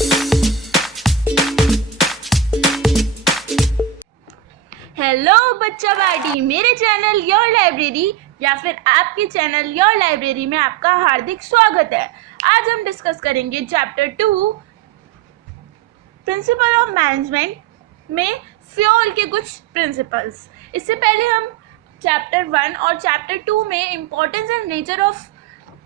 Hello बच्चा party, मेरे channel your library या फिर आपके चैनल योर लाइब्रेरी में आपका हार्दिक स्वागत है। आज हम डिस्कस करेंगे चैप्टर 2 प्रिंसिपल ऑफ मैनेजमेंट में फ्यूल के कुछ प्रिंसिपल्स। इससे पहले हम चैप्टर 1 और चैप्टर 2 में importance and nature of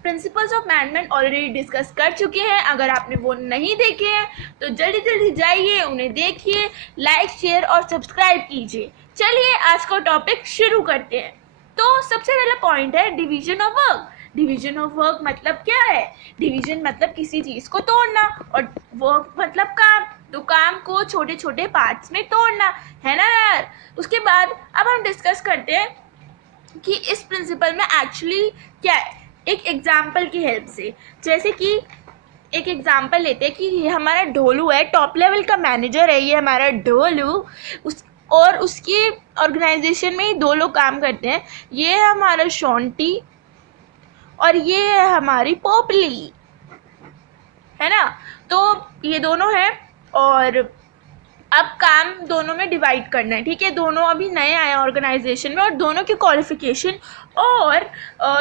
principles of management already discuss कर चुके हैं। अगर आपने वो नहीं देखे हैं तो जल्दी जल्दी जाइए, उन्हें देखिए, लाइक शेयर और सब्सक्राइब कीजिए। चलिए आज का टॉपिक शुरू करते हैं। तो सबसे पहला पॉइंट है division of work. Division of work मतलब क्या है? डिवीजन मतलब किसी चीज़ को तोड़ना और वर्क मतलब काम। तो काम को छोटे छोटे पार्ट्स में तोड़ना, है ना यार। उसके बाद अब हम डिस्कस करते हैं कि इस प्रिंसिपल में एक्चुअली क्या है, एक एग्जाम्पल की हेल्प से। जैसे कि एक एग्जाम्पल लेते हैं कि ये हमारा ढोलू है, टॉप लेवल का मैनेजर है ये हमारा ढोलू। और उसकी ऑर्गेनाइजेशन में ही दो लोग काम करते हैं, ये है हमारा शोंटी और ये है हमारी पोपली, है ना। तो ये दोनों हैं और अब काम दोनों में डिवाइड करना है, ठीक है। दोनों अभी नए आए हैं ऑर्गेनाइजेशन में और दोनों की क्वालिफिकेशन और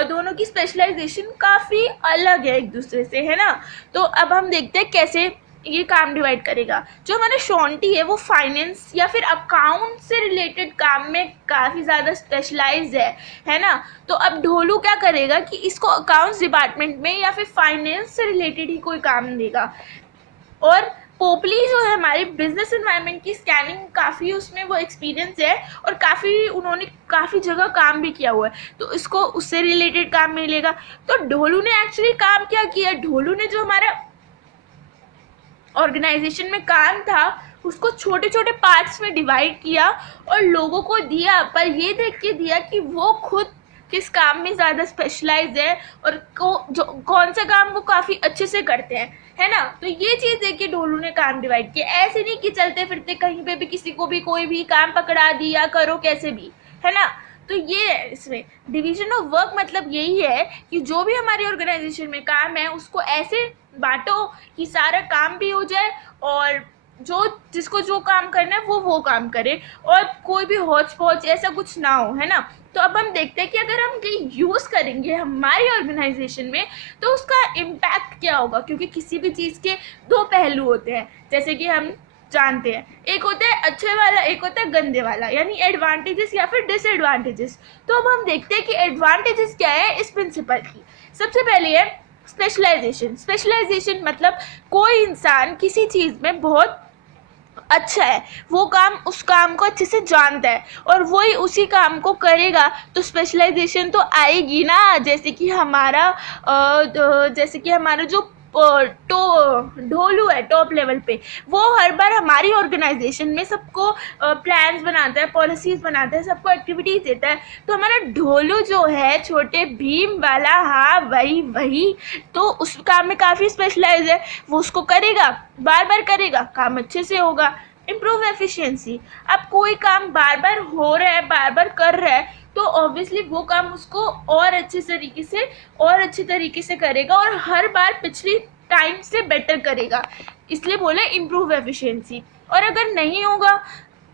दोनों की स्पेशलाइजेशन काफ़ी अलग है एक दूसरे से, है ना। तो अब हम देखते हैं कैसे ये काम डिवाइड करेगा। जो हमारा शोंटी है वो फाइनेंस या फिर अकाउंट से रिलेटेड काम में काफ़ी ज़्यादा स्पेशलाइज्ड है ना। तो अब ढोलू क्या करेगा कि इसको अकाउंट्स डिपार्टमेंट में या फिर फाइनेंस से रिलेटेड ही कोई काम देगा। और पोपली जो है हमारी बिजनेस एनवायरनमेंट की स्कैनिंग, काफ़ी उसमें वो एक्सपीरियंस है और उन्होंने काफ़ी जगह काम भी किया हुआ है, तो इसको उससे रिलेटेड काम मिलेगा। तो ढोलू ने एक्चुअली काम क्या किया? ढोलू ने जो हमारा ऑर्गेनाइजेशन में काम था उसको छोटे छोटे पार्ट्स में डिवाइड किया और लोगों को दिया, पर ये देख के दिया कि वो खुद किस काम में ज़्यादा स्पेशलाइज्ड है और कौन सा काम वो काफ़ी अच्छे से करते हैं, है ना। तो ये चीज़ देख के ढोलू ने काम डिवाइड किया। ऐसे नहीं कि चलते फिरते कहीं पे भी किसी को भी कोई भी काम पकड़ा दिया करो कैसे भी, है ना। तो ये है इसमें डिवीजन ऑफ वर्क। मतलब यही है कि जो भी हमारी ऑर्गेनाइजेशन में काम है उसको ऐसे बांटो कि सारा काम भी हो जाए और जिसको जो काम करना है वो काम करे और कोई भी हौच पौच ऐसा कुछ ना हो, है ना। तो अब हम देखते हैं कि अगर हम ये यूज़ करेंगे हमारी ऑर्गेनाइजेशन में तो उसका इम्पैक्ट क्या होगा, क्योंकि किसी भी चीज़ के दो पहलू होते हैं, जैसे कि हम जानते हैं। एक होता है अच्छे वाला, एक होता है गंदे वाला, यानी एडवांटेजेस या फिर डिसएडवांटेजेस। तो अब हम देखते हैं कि एडवांटेजेस क्या है इस प्रिंसिपल की। सबसे पहले है स्पेशलाइजेशन। स्पेशलाइजेशन मतलब कोई इंसान किसी चीज़ में बहुत अच्छा है, वो उस काम को अच्छे से जानता है और वही उसी काम को करेगा, तो स्पेशलाइजेशन तो आएगी ना। जैसे कि हमारा जो ढोलू है टॉप लेवल पे, वो हर बार हमारी ऑर्गेनाइजेशन में सबको प्लान्स बनाता है, पॉलिसीज बनाता है, सबको एक्टिविटीज देता है। तो हमारा ढोलू जो है छोटे भीम वाला, हाँ वही तो उस काम में काफ़ी स्पेशलाइज है, वो उसको करेगा, बार बार करेगा, काम अच्छे से होगा। Improve efficiency. अब कोई काम बार बार हो रहा है, बार बार कर रहा है, तो ऑब्वियसली वो काम उसको और अच्छे तरीके से करेगा और हर बार पिछली टाइम से बेटर करेगा, इसलिए बोले इम्प्रूव एफिशिएंसी। और अगर नहीं होगा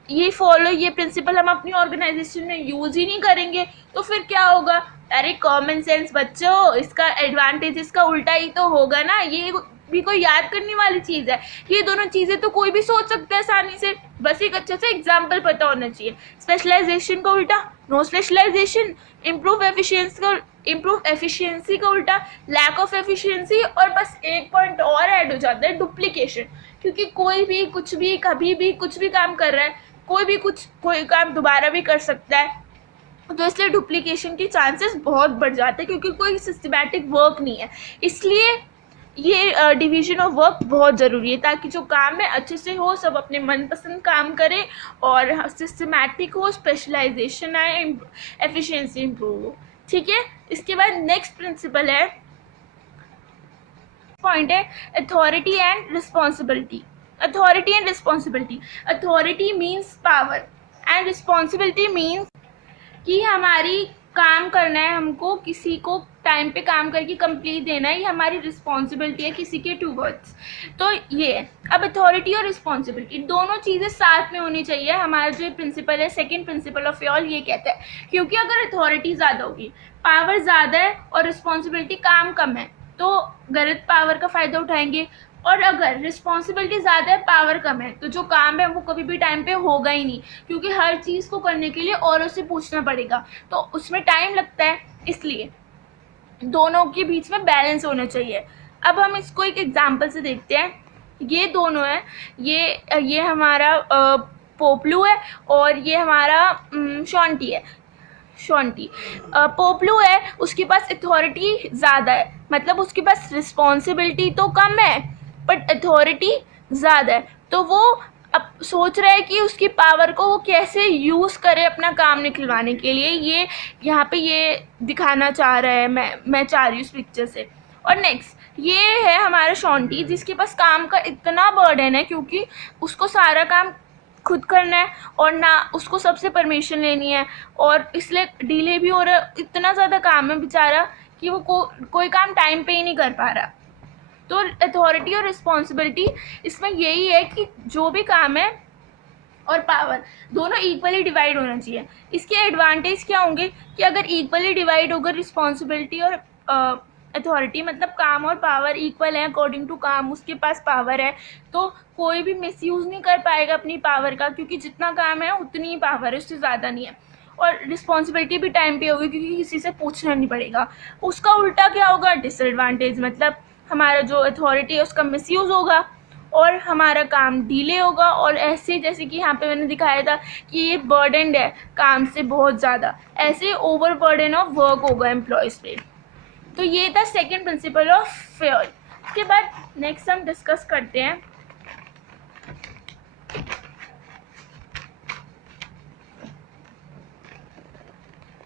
ये प्रिंसिपल हम अपनी ऑर्गेनाइजेशन में यूज ही नहीं करेंगे तो फिर क्या होगा? अरे कॉमन सेंस बच्चों, इसका एडवांटेज इसका उल्टा ही तो होगा ना। ये भी कोई याद करने वाली चीज़ है। ये दोनों चीज़ें तो कोई भी सोच सकता है आसानी से, बस एक अच्छे से एग्जाम्पल पता होना चाहिए। स्पेशलाइजेशन का उल्टा नो स्पेशलाइजेशन, इम्प्रूव एफिशिएंसी का उल्टा लैक ऑफ एफिशिएंसी, और बस एक पॉइंट और ऐड हो जाता है डुप्लीकेशन। क्योंकि कोई भी कुछ भी कभी भी कुछ भी काम कर रहा है, कोई काम दोबारा भी कर सकता है, तो इसलिए डुप्लीकेशन के चांसेस बहुत बढ़ जाते हैं क्योंकि कोई सिस्टमैटिक वर्क नहीं है। इसलिए ये डिवीजन ऑफ वर्क बहुत ज़रूरी है ताकि जो काम है अच्छे से हो, सब अपने मनपसंद काम करें और सिस्टमैटिक हो, स्पेशलाइजेशन आए, एफिशिएंसी इम्प्रूव हो, ठीक है। इसके बाद नेक्स्ट प्रिंसिपल है, पॉइंट है authority and responsibility. Authority means power and responsibility means कि हमारी काम करना है, हमको किसी को टाइम पे काम करके कंप्लीट देना, ये हमारी रिस्पॉन्सिबिलिटी है किसी के टूवर्ड्स। तो ये अब अथॉरिटी और रिस्पॉन्सिबिलिटी दोनों चीज़ें साथ में होनी चाहिए। हमारा जो प्रिंसिपल है, सेकंड प्रिंसिपल ऑफ फ्योल, ये कहता है क्योंकि अगर अथॉरिटी ज़्यादा होगी, पावर ज़्यादा है और रिस्पॉन्सिबिलिटी काम कम है, तो गलत पावर का फ़ायदा उठाएंगे। और अगर रिस्पॉन्सिबिलिटी ज़्यादा है, पावर कम है, तो जो काम है वो कभी भी टाइम पे होगा ही नहीं, क्योंकि हर चीज़ को करने के लिए औरों से पूछना पड़ेगा, तो उसमें टाइम लगता है। इसलिए दोनों के बीच में बैलेंस होना चाहिए। अब हम इसको एक एग्जांपल से देखते हैं। ये दोनों है, ये हमारा पोपलू है और ये हमारा शॉन्टी है। पोपलू है, उसके पास अथॉरिटी ज़्यादा है, मतलब उसके पास रिस्पॉन्सिबिलिटी तो कम है बट अथॉरिटी ज़्यादा है। तो वो अब सोच रहा है कि उसकी पावर को वो कैसे यूज़ करे अपना काम निकलवाने के लिए। ये यहाँ पे ये दिखाना चाह रहा है, मैं चाह रही हूँ इस पिक्चर से। और नेक्स्ट ये है हमारा शॉन्टी, जिसके पास काम का इतना बर्डन है क्योंकि उसको सारा काम खुद करना है और ना उसको सबसे परमिशन लेनी है, और इसलिए डिले भी हो रहा है। इतना ज़्यादा काम है बेचारा कि वो कोई काम टाइम पे ही नहीं कर पा रहा। तो अथॉरिटी और रिस्पॉन्सिबिलिटी इसमें यही है कि जो भी काम है और पावर दोनों इक्वली डिवाइड होना चाहिए। इसके एडवांटेज क्या होंगे कि अगर इक्वली डिवाइड होगा रिस्पॉन्सिबिलिटी और अथॉरिटी, मतलब काम और पावर इक्वल है अकॉर्डिंग टू काम, उसके पास पावर है, तो कोई भी मिसयूज़ नहीं कर पाएगा अपनी पावर का, क्योंकि जितना काम है उतनी ही पावर है, उससे ज़्यादा नहीं है। और रिस्पॉन्सिबिलिटी भी टाइम पे होगी क्योंकि किसी से पूछना नहीं पड़ेगा। उसका उल्टा क्या होगा, डिसएडवांटेज, मतलब हमारा जो अथॉरिटी है उसका मिसयूज़ होगा और हमारा काम डिले होगा। और ऐसे जैसे कि यहाँ पे मैंने दिखाया था कि ये बर्डन है काम से बहुत ज़्यादा, ऐसे ओवर बर्डन ऑफ वर्क होगा एम्प्लॉयज़ पे। तो ये था सेकंड प्रिंसिपल ऑफ फ्योल। उसके बाद नेक्स्ट हम डिस्कस करते हैं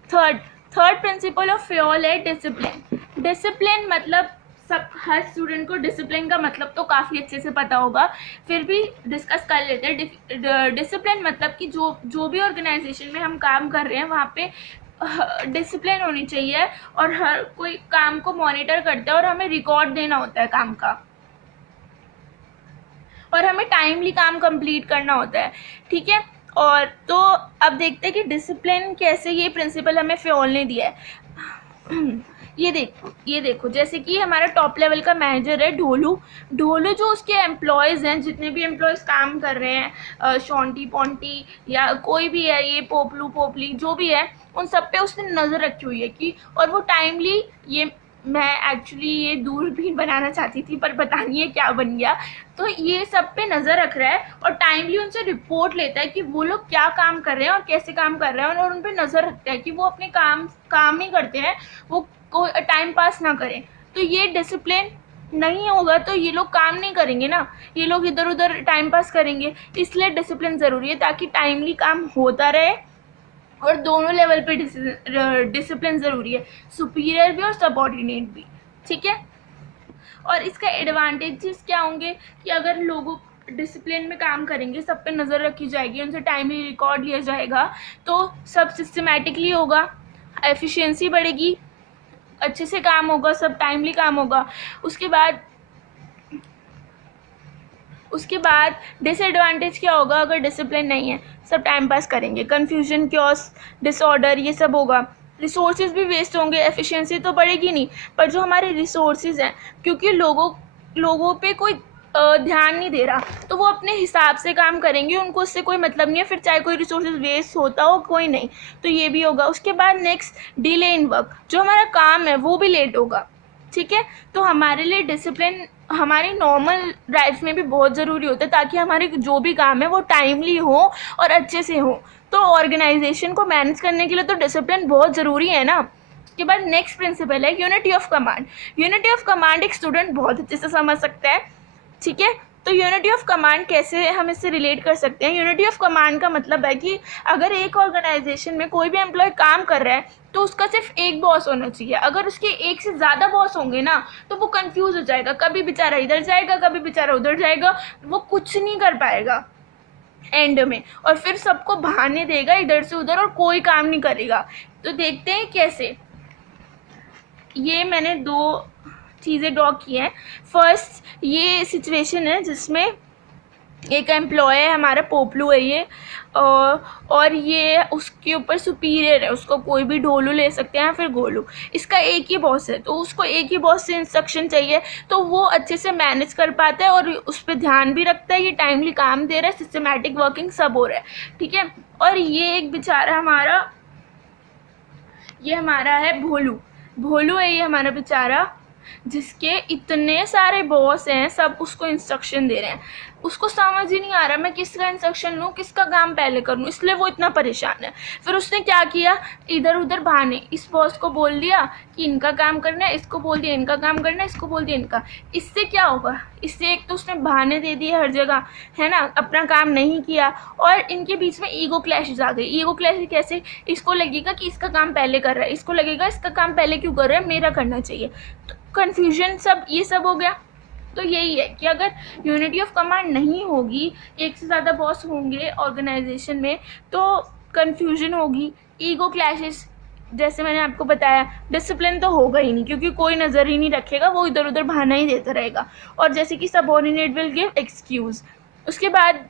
थर्ड प्रिंसिपल ऑफ फ्योल है डिसिप्लिन। डिसिप्लिन मतलब हर स्टूडेंट को डिसिप्लिन का मतलब तो काफ़ी अच्छे से पता होगा, फिर भी डिस्कस कर लेते हैं। डिसिप्लिन मतलब कि जो भी ऑर्गेनाइजेशन में हम काम कर रहे हैं वहाँ पे डिसिप्लिन होनी चाहिए और हर कोई काम को मॉनिटर करता है और हमें रिकॉर्ड देना होता है काम का, और हमें टाइमली काम कंप्लीट करना होता है, ठीक है। और तो अब देखते हैं कि डिसिप्लिन कैसे ये प्रिंसिपल हमें फ्योल ने दिया है। ये देखो जैसे कि हमारा टॉप लेवल का मैनेजर है ढोलू जो उसके एम्प्लॉयज़ हैं, जितने भी एम्प्लॉयज़ काम कर रहे हैं, शॉन्टी पॉन्टी या कोई भी है, ये पोपलू पोपली जो भी है, उन सब पे उसने नज़र रखी हुई है कि, और वो टाइमली, ये मैं एक्चुअली ये दूरबीन बनाना चाहती थी पर पता नहीं है क्या बन गया, तो ये सब पे नज़र रख रहा है और टाइमली उनसे रिपोर्ट लेता है कि वो लोग क्या काम कर रहे हैं और कैसे काम कर रहे हैं, और उन पे नज़र रखता है कि वो अपने काम ही करते हैं, वो कोई टाइम पास ना करें। तो ये डिसिप्लिन नहीं होगा तो ये लोग काम नहीं करेंगे ना, ये लोग इधर उधर टाइम पास करेंगे। इसलिए डिसिप्लिन ज़रूरी है ताकि टाइमली काम होता रहे, और दोनों लेवल पे डिसिप्लिन ज़रूरी है, सुपीरियर भी और सबऑर्डिनेट भी, ठीक है। और इसका एडवांटेजेस क्या होंगे कि अगर लोगों डिसिप्लिन में काम करेंगे, सब पे नज़र रखी जाएगी, उनसे टाइमली रिकॉर्ड लिया जाएगा, तो सब सिस्टमेटिकली होगा, एफिशिएंसी बढ़ेगी, अच्छे से काम होगा, सब टाइमली काम होगा। उसके बाद डिसएडवांटेज क्या होगा, अगर डिसिप्लिन नहीं है, सब टाइम पास करेंगे, कन्फ्यूजन, क्योस, डिसऑर्डर, ये सब होगा। रिसोर्सेज भी वेस्ट होंगे, एफिशिएंसी तो बढ़ेगी नहीं, पर जो हमारे रिसोर्सेज हैं, क्योंकि लोगों पे कोई ध्यान नहीं दे रहा, तो वो अपने हिसाब से काम करेंगे, उनको उससे कोई मतलब नहीं है, फिर चाहे कोई रिसोर्सेज वेस्ट होता हो कोई नहीं, तो ये भी होगा। उसके बाद नेक्स्ट डिले इन वर्क, जो हमारा काम है वो भी लेट होगा, ठीक है। तो हमारे लिए डिसिप्लिन हमारी नॉर्मल लाइफ में भी बहुत ज़रूरी होता है, ताकि हमारे जो भी काम है वो टाइमली हो और अच्छे से हो। तो ऑर्गेनाइजेशन को मैनेज करने के लिए तो डिसिप्लिन बहुत ज़रूरी है ना। उसके बाद नेक्स्ट प्रिंसिपल है unity of command. Unity of command एक स्टूडेंट बहुत अच्छे से समझ सकता है, ठीक है। तो यूनिटी ऑफ कमांड कैसे हम इससे रिलेट कर सकते हैं। यूनिटी ऑफ कमांड का मतलब है कि अगर एक ऑर्गेनाइजेशन में कोई भी एम्प्लॉय काम कर रहा है तो उसका सिर्फ एक बॉस होना चाहिए। अगर उसके एक से ज़्यादा बॉस होंगे ना तो वो कंफ्यूज हो जाएगा, कभी बेचारा इधर जाएगा, कभी बेचारा उधर जाएगा, वो कुछ नहीं कर पाएगा एंड में, और फिर सबको बहाने देगा इधर से उधर और कोई काम नहीं करेगा। तो देखते हैं कैसे। ये मैंने 2 चीज़ें ड्रॉ की हैं। फर्स्ट ये सिचुएशन है जिसमें एक एम्प्लॉय है हमारा, पोपलू है ये, और ये उसके ऊपर सुपीरियर है, उसको कोई भी ढोलू ले सकते हैं या फिर गोलू। इसका एक ही बॉस है, तो उसको एक ही बॉस से इंस्ट्रक्शन चाहिए, तो वो अच्छे से मैनेज कर पाता है और उस पर ध्यान भी रखता है, ये टाइमली काम दे रहा है, सिस्टमेटिक वर्किंग सब हो रहा है, ठीक है। और ये एक बेचारा हमारा, ये हमारा है भोलू। भोलू है ये हमारा बेचारा, जिसके इतने सारे बॉस हैं, सब उसको इंस्ट्रक्शन दे रहे हैं, उसको समझ ही नहीं आ रहा मैं किसका इंस्ट्रक्शन लूँ, किसका काम पहले करूँ, इसलिए वो इतना परेशान है। फिर उसने क्या किया, इधर उधर बहाने, इस बॉस को बोल दिया कि इनका काम करना है, इसको बोल दिया इनका काम करना है, इसको बोल दिया इनका। इससे क्या होगा, इससे एक तो उसने बहाने दे दिए हर जगह, है ना, अपना काम नहीं किया, और इनके बीच में ईगो क्लैशेज आ गई। ईगो क्लैश कैसे, इसको लगेगा कि इसका काम पहले कर रहा है, इसको लगेगा इसका काम पहले क्यों कर रहा है, मेरा करना चाहिए, तो कन्फ्यूजन सब ये सब हो गया। तो यही है कि अगर यूनिटी ऑफ कमांड नहीं होगी, एक से ज़्यादा बॉस होंगे ऑर्गेनाइजेशन में, तो कन्फ्यूजन होगी, ईगो क्लैशेस, जैसे मैंने आपको बताया, डिसिप्लिन तो होगा ही नहीं, क्योंकि कोई नज़र ही नहीं रखेगा, वो इधर उधर बहाना ही देता रहेगा, और जैसे कि सबऑर्डिनेट विल गिव एक्सक्यूज़। उसके बाद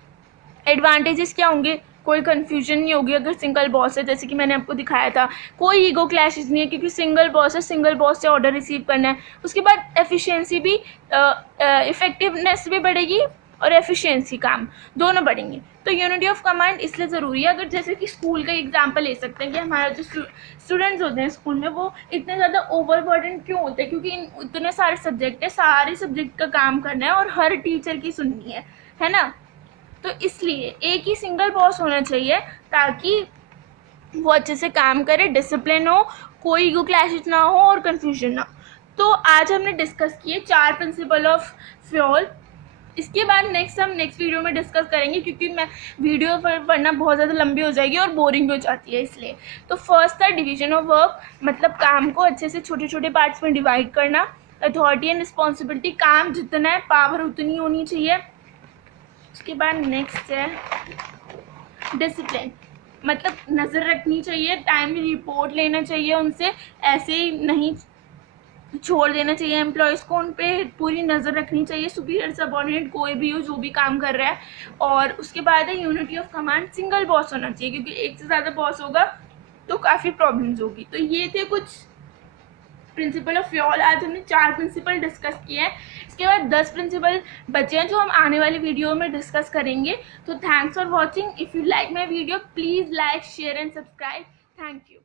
एडवांटेजेस क्या होंगे, कोई कन्फ्यूजन नहीं होगी अगर सिंगल बॉस है, जैसे कि मैंने आपको दिखाया था, कोई ईगो क्लैशेस नहीं है, क्योंकि सिंगल बॉस है, सिंगल बॉस से ऑर्डर रिसीव करना है। उसके बाद एफिशिएंसी भी, इफ़ेक्टिवनेस भी बढ़ेगी और एफिशिएंसी, काम दोनों बढ़ेंगे। तो यूनिटी ऑफ कमांड इसलिए ज़रूरी है। अगर जैसे कि स्कूल का एग्जांपल ले सकते हैं कि हमारा जो स्टूडेंट्स होते हैं स्कूल में, वो इतने ज़्यादा ओवरबर्डन क्यों होते हैं, क्योंकि इतने सारे सब्जेक्ट है, सारे सब्जेक्ट का काम करना है और हर टीचर की सुननी है ना। तो इसलिए एक ही सिंगल बॉस होना चाहिए, ताकि वो अच्छे से काम करे, डिसिप्लिन हो, कोई ईगो क्लैशेस ना हो और कन्फ्यूजन ना हो। तो आज हमने डिस्कस किए 4 प्रिंसिपल ऑफ फ्योल। इसके बाद हम नेक्स्ट वीडियो में डिस्कस करेंगे, क्योंकि मैं वीडियो पढ़ना बहुत ज़्यादा लंबी हो जाएगी और बोरिंग हो जाती है, इसलिए। तो फर्स्ट था डिवीजन ऑफ वर्क, मतलब काम को अच्छे से छोटे छोटे पार्ट्स में डिवाइड करना। अथॉरिटी एंड रिस्पॉन्सिबिलिटी, काम जितना है पावर उतनी होनी चाहिए। उसके बाद नेक्स्ट है डिसिप्लिन, मतलब नज़र रखनी चाहिए, टाइमली रिपोर्ट लेना चाहिए उनसे, ऐसे ही नहीं छोड़ देना चाहिए एम्प्लॉयज़ को, उन पर पूरी नज़र रखनी चाहिए, सुपीरियर सबऑर्डिनेट कोई भी हो जो भी काम कर रहा है। और उसके बाद है unity of command, single boss होना चाहिए, क्योंकि एक से ज़्यादा बॉस होगा तो काफ़ी प्रॉब्लम्स होगी। तो ये थे कुछ प्रिंसिपल ऑफ फ्योल। आज हमने 4 प्रिंसिपल डिस्कस किए हैं, इसके बाद 10 प्रिंसिपल बचे हैं जो हम आने वाली वीडियो में डिस्कस करेंगे। तो thanks for watching. If you like my video, please like, share and subscribe. Thank you.